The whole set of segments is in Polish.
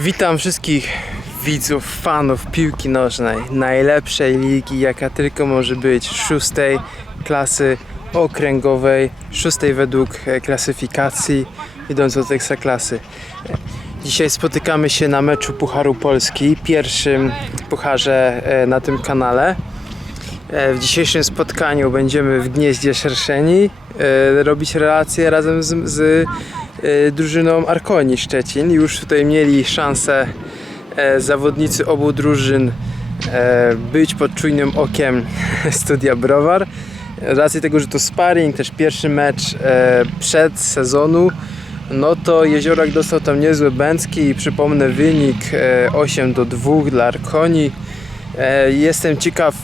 Witam wszystkich widzów, fanów piłki nożnej, najlepszej ligi, jaka tylko może być, szóstej klasy okręgowej, szóstej według e, klasyfikacji, idąc od. E, Dzisiaj spotykamy się na meczu Pucharu Polski, pierwszym pucharze e, na tym kanale. E, W dzisiejszym spotkaniu będziemy w Gnieździe Szerszeni robić relacje razem z, z drużyną Arkoni Szczecin. Już tutaj mieli szansę e, zawodnicy obu drużyn e, być pod czujnym okiem studia Browar. Z racji tego, że to sparring, też pierwszy mecz e, przed sezonu, no to Jeziorak dostał tam niezłe bęcki i przypomnę wynik e, 8 do 2 dla Arkoni. Jestem ciekaw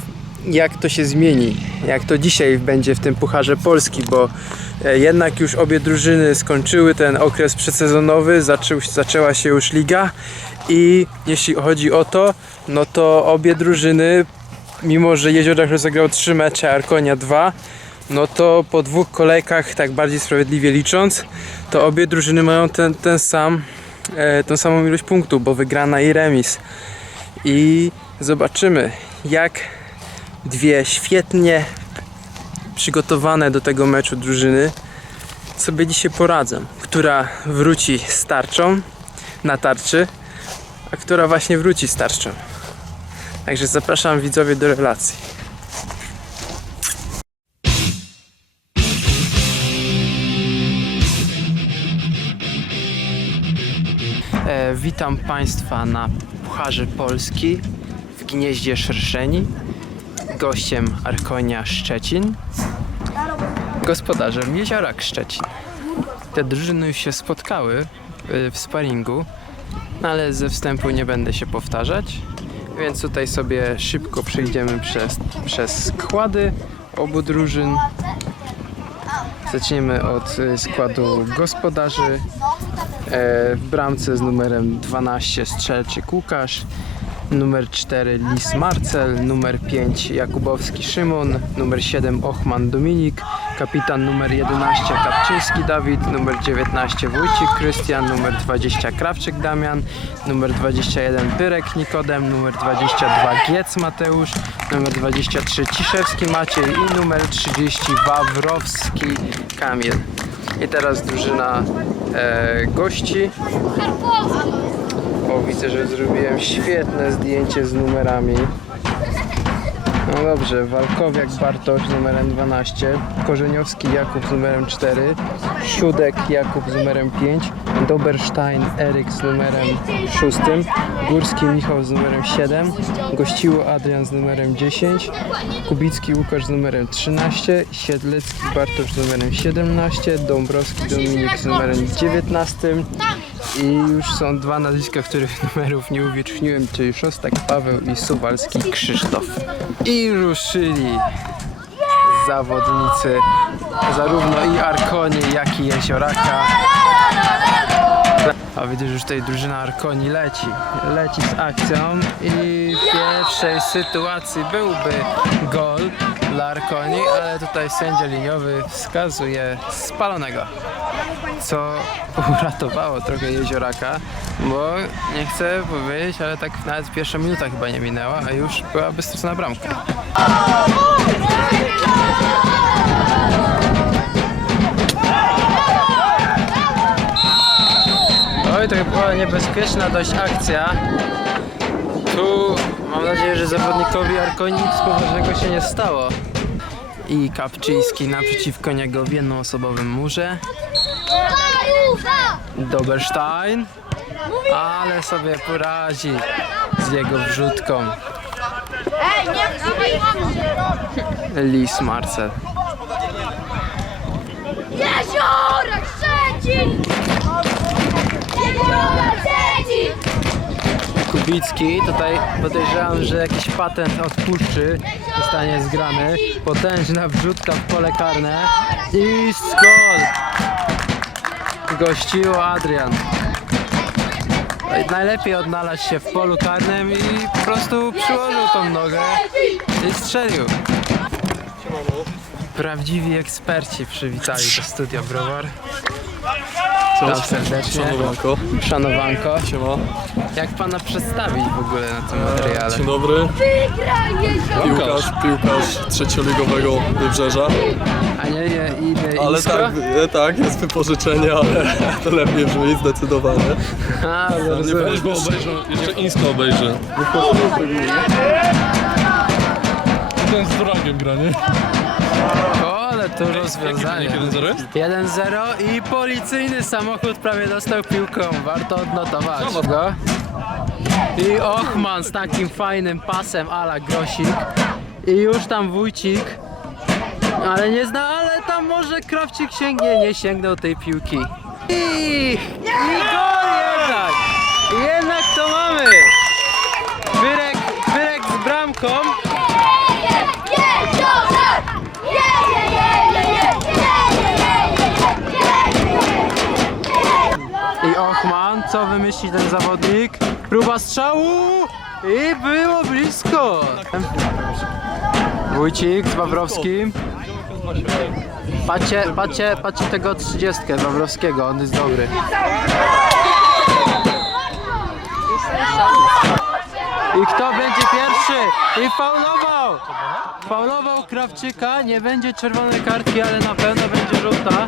jak to się zmieni, jak to dzisiaj będzie w tym Pucharze Polski, bo e, jednak już obie drużyny skończyły ten okres przedsezonowy, zaczęła się już liga i jeśli chodzi o to, no to obie drużyny, mimo że Jeziorak rozegrał 3 mecze, Arkonia 2, no to po dwóch kolejkach, tak bardziej sprawiedliwie licząc, to obie drużyny mają ten, ten sam, e, tą samą ilość punktów, bo wygrana i remis. I zobaczymy, jak dwie świetnie przygotowane do tego meczu drużyny sobie dzisiaj poradzą. Która wróci z tarczą na tarczy, a która właśnie wróci z tarczą. Także zapraszam widzowie do relacji. E, witam Państwa na Pucharze Polski w Gnieździe Szerszeni. Gościem Arkonia Szczecin, gospodarzem Jeziorak Szczecin. Te drużyny już się spotkały y, w sparingu, ale ze wstępu nie będę się powtarzać, więc tutaj sobie szybko przejdziemy przez, przez składy obu drużyn. Zaczniemy od y, składu gospodarzy. E, W bramce z numerem 12 Strzelczyk Łukasz, numer 4 Lis Marcel, numer 5 Jakubowski Szymon, numer 7 Ochman Dominik, kapitan numer 11 Kapczyński Dawid, numer 19 Wójcik Krystian, numer 20 Krawczyk Damian, numer 21 Pyrek Nikodem, numer 22 Giec Mateusz, numer 23 Ciszewski Maciej. I numer 30 Wawrowski Kamil. I teraz drużyna e, gości. Widzę, że zrobiłem świetne zdjęcie z numerami. No dobrze, Walkowiak Bartosz z numerem 12, Korzeniowski Jakub z numerem 4, Siódek Jakub z numerem 5, Doberstein Eryk z numerem 6, Górski Michał z numerem 7, Gościło Adrian z numerem 10, Kubicki Łukasz z numerem 13, Siedlecki Bartosz z numerem 17, Dąbrowski Dominik z numerem 19 i już są dwa nazwiska, których numerów nie uwieczniłem, czyli Szostak Paweł i Suwalski Krzysztof. I ruszyli zawodnicy zarówno i Arkoni, jak i Jezioraka. A widzę, że już tutaj drużyna Arkoni leci. Leci z akcją i pierwszej sytuacji byłby gol dla ale tutaj sędzia liniowy wskazuje spalonego. Co uratowało trochę Jezioraka, bo nie chcę powiedzieć, ale tak nawet pierwsza minuta chyba nie minęła, a już była bezstronna bramka. Oj, to była niebezpieczna dość akcja. Tu mam nadzieję, że zawodnikowi Arkoni nic poważnego się nie stało. I Kapczyński naprzeciwko niego w jednoosobowym murze. Doberstein, ale sobie poradzi z jego wrzutką. Lis Marcel. Jeziora Szczecin! Jeziora Szczecin! Kubicki, tutaj podejrzewam, że jakiś patent od puszczy zostanie zgrany. Potężna wrzutka w pole karne i gol! Gościło Adrian. Najlepiej odnalazł się w polu karnym i po prostu przyłożył tą nogę i strzelił. Prawdziwi eksperci przywitali do studia Browar. Witam serdecznie. Szanowanko. Szanowanko. Siema. Jak pana przedstawić w ogóle na tym materiale? Dzień dobry. Piłkarz, piłkarz trzecioligowego Wybrzeża. A nie, nie, inny Ale Iskra? tak, e, tak, jest wypożyczenie, ale to lepiej brzmi zdecydowanie. A, Nie rozumiem. będziesz go obejrzał, jeszcze Insko obejrzę. Ten z Duragiem gra, nie? To rozwiązanie. 1-0 jest? 1-0 i policyjny samochód prawie dostał piłką. Warto odnotować go. I Ochman z takim fajnym pasem ala Grosik. I już tam Wójcik. Ale nie zna, ale tam może Krawczyk sięgnie, nie sięgnął tej piłki. I, i gol jednak! Ochman, co wymyśli ten zawodnik? Próba strzału i było blisko. Wójcik z Wawrowskim. Patrzcie, patrzcie, patrzcie tego 30 Wawrowskiego, on jest dobry. I kto będzie pierwszy? I faulował! Faulował Krawczyka, nie będzie czerwonej kartki, ale na pewno będzie żółta.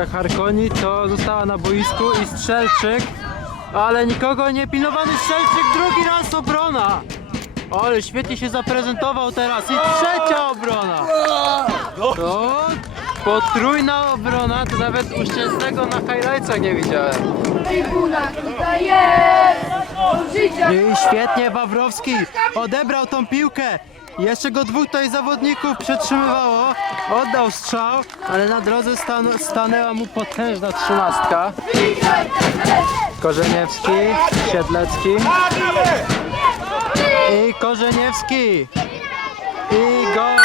Nogach Harkoni to została na boisku i Strzelczyk, ale nikogo nie pilnowany Strzelczyk, drugi raz obrona. Ale świetnie się zaprezentował teraz i trzecia obrona. To potrójna obrona, to nawet u Szczęsnego na highlightsach nie widziałem. I świetnie Wawrowski odebrał tą piłkę. Jeszcze go dwóch tutaj zawodników przetrzymywało. Oddał strzał, ale na drodze stan stanęła mu potężna trzynastka. Korzeniewski, Siedlecki. I Korzeniewski. I gol.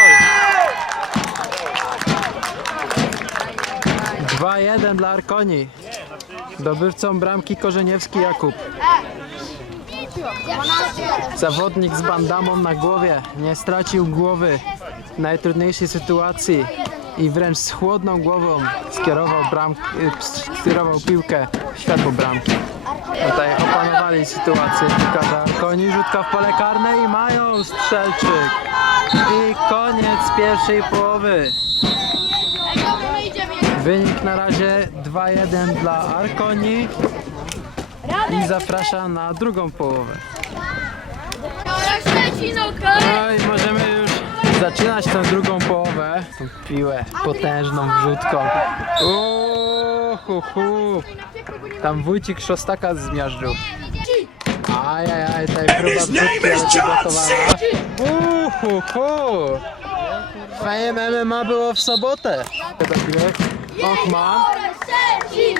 2-1 dla Arkoni. Zdobywcą bramki Korzeniewski Jakub. Zawodnik z bandamą na głowie nie stracił głowy w najtrudniejszej sytuacji i wręcz z chłodną głową skierował, y, skierował piłkę w światło bramki. Tutaj opanowali sytuację piłkarza Koni, rzutka w pole karne i mają strzelczyk. I koniec pierwszej połowy. Wynik na razie 2-1 dla Arkoni i zapraszam na drugą połowę. No i możemy już zaczynać tę drugą połowę. Tą piłę potężną wrzutką. Uuu, hu, hu. Tam wójcik Szostaka zmiażdżył. Ajajaj, tutaj próba wrzutki, ale zablokowana. Uuu, hu, hu. Fame MMA było w sobotę. Dobieg. Ochman. Szczecin!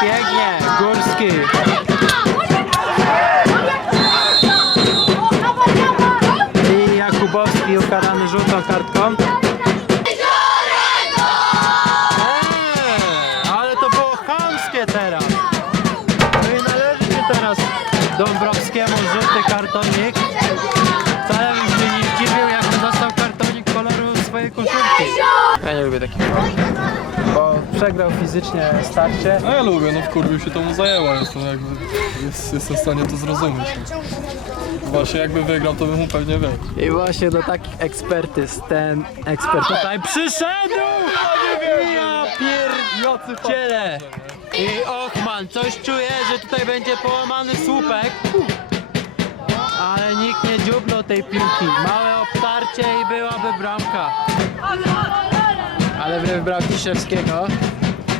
I biegnie. Górski. I Jakubowski ukarany żółtą kartką. Eee, ale to było chamskie teraz. No i należy teraz Dąbrowskiemu żółty kartonik. Wcale bym się nie zdziwił, jakby dostał kartonik koloru swojej koszulki. Ja nie lubię takich bo przegrał fizycznie starcie. No ja lubię, no wkurwił się to mu zajęła, jestem jakby, jest, jestem w stanie to zrozumieć. Właśnie jakby wygrał, to bym mu pewnie wygrał. I właśnie do takich ekspertyz ten ekspert tutaj przyszedł! Ja pierdzielę! I Ochman, coś czuję, że tutaj będzie połamany słupek. Ale nikt nie dziubnął tej piłki. Małe obtarcie i byłaby bramka. Ale wybrał Ciszewskiego.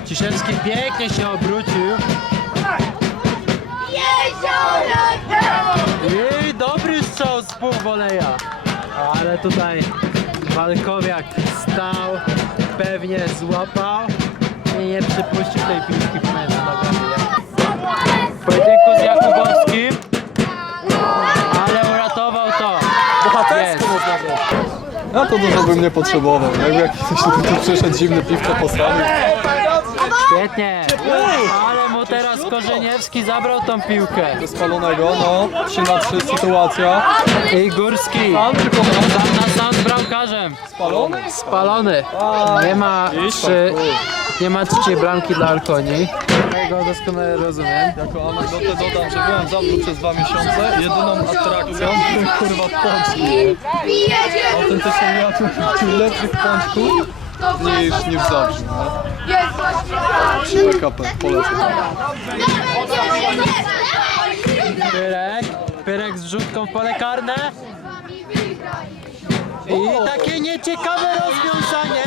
Ciszewski pięknie się obrócił. I dobry strzał z półwoleja. Ale tutaj Walkowiak stał, pewnie złapał i nie przypuścił tej piłki. W pojedynku z to dużo bym nie potrzebował, jakby jakiś tu przyszedł, zimne piwko postawił. Świetnie. Korzeniewski zabrał tą piłkę. ze spalonego, no. 3 na 3 sytuacja. I Górski. Tam tylko na Sam na sam z bramkarzem. spalony. Spalony. Nie ma trzy, nie ma trzeciej bramki dla Alkoni. Ja go doskonale rozumiem. Jako anegdotę dodam, że byłem w Zabrzu przez dwa miesiące. Jedyną atrakcją kurwa w pączki. Autentycznie nie ma tu- tu lepszych pączków niż, niż w Zabrzu. No. PKP, polecam. Pyrek. Pyrek z wrzutką w pole karne. I takie nieciekawe rozwiązanie.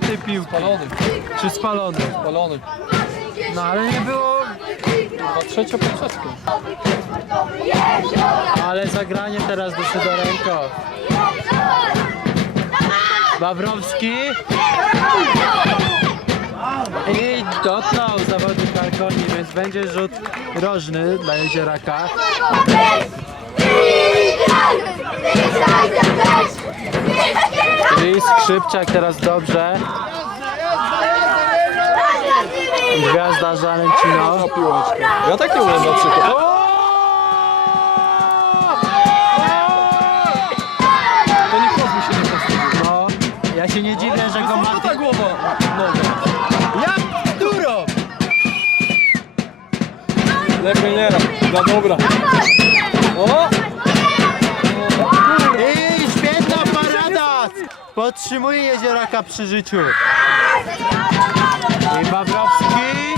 Tej piłki? Spalony, Czy spalony? spalony. No ale nie było A trzecia poprzeczka. Ale zagranie teraz do Sydorenko. Babrowski. I dotknął zawodnik Arkoni, więc będzie rzut rożny dla Jezioraka. I Skrzypczak teraz dobrze. Gwiazda Żalęcino. Ja tak nie umiem na przykład. To nikt mi się nie powstydzi. No, ja się nie dziwię, że go ma Ta głowa! Jak durą! Lepiej nie rób. Za dobra. O! Podtrzymuje jezioraka przy życiu. I Babrowski.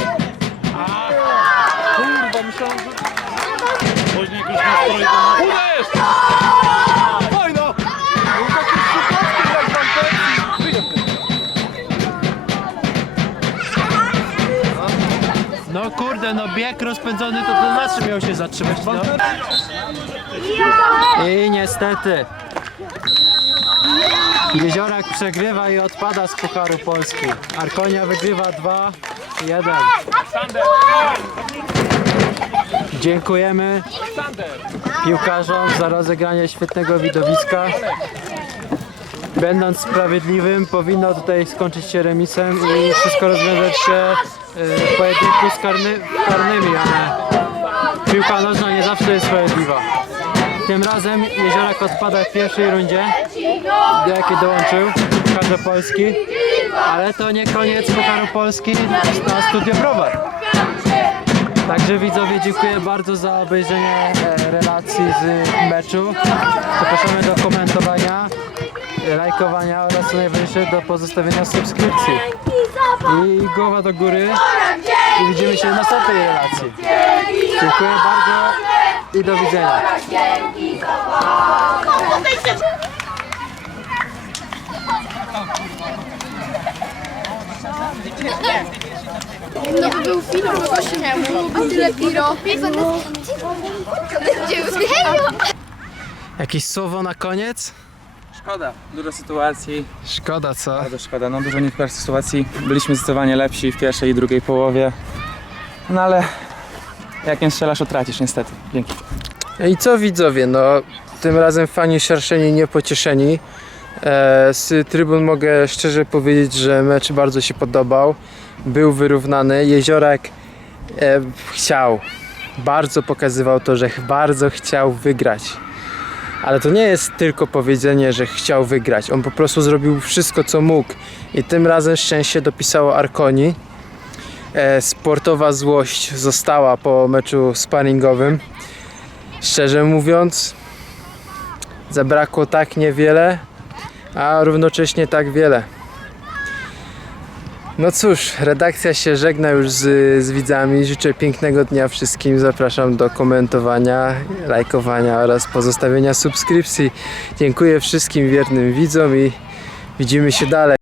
Kurwa, myślałem, że... Uderz! Fajno! Był taki przypadkiem jak w Antecji. Wyjdę. No kurde, no bieg rozpędzony to, to na czym miał się zatrzymać? No? I niestety. Jeziorak przegrywa i odpada z Pucharu Polski. Arkonia wygrywa 2-1. Dziękujemy piłkarzom za rozegranie świetnego widowiska. Będąc sprawiedliwym, powinno tutaj skończyć się remisem i wszystko rozwiązać się w pojedynku z karny, karnymi, ale piłka nożna nie zawsze jest sprawiedliwa. Tym razem Jeziorak odpada w pierwszej rundzie, do jakiej dołączył Pucharze Polski, ale to nie koniec Pucharu Polski na Studio Browar. Także widzowie dziękuję bardzo za obejrzenie e, relacji z meczu. Zapraszamy do komentowania, lajkowania oraz co najważniejsze do pozostawienia subskrypcji. I głowa do góry i widzimy się w następnej relacji. Dziękuję bardzo i do widzenia. No by był film, bo gościu byłoby tyle piro. Jakieś słowo na koniec? Szkoda, dużo sytuacji, Szkoda co? bardzo szkoda, no dużo niektórych sytuacji. Byliśmy zdecydowanie lepsi w pierwszej i drugiej połowie. No ale jak nie strzelasz, to tracisz niestety. Dzięki. I co widzowie, no tym razem fani szerszeni, niepocieszeni. E, z trybun mogę szczerze powiedzieć, że mecz bardzo się podobał. Był wyrównany. Jeziorak e, chciał, bardzo pokazywał to, że bardzo chciał wygrać. Ale to nie jest tylko powiedzenie, że chciał wygrać. On po prostu zrobił wszystko, co mógł. I tym razem szczęście dopisało Arkoni. E, sportowa złość została po meczu sparingowym. Szczerze mówiąc, zabrakło tak niewiele, a równocześnie tak wiele. No cóż, redakcja się żegna już z, z widzami. Życzę pięknego dnia wszystkim. Zapraszam do komentowania, lajkowania oraz pozostawienia subskrypcji. Dziękuję wszystkim wiernym widzom i widzimy się dalej.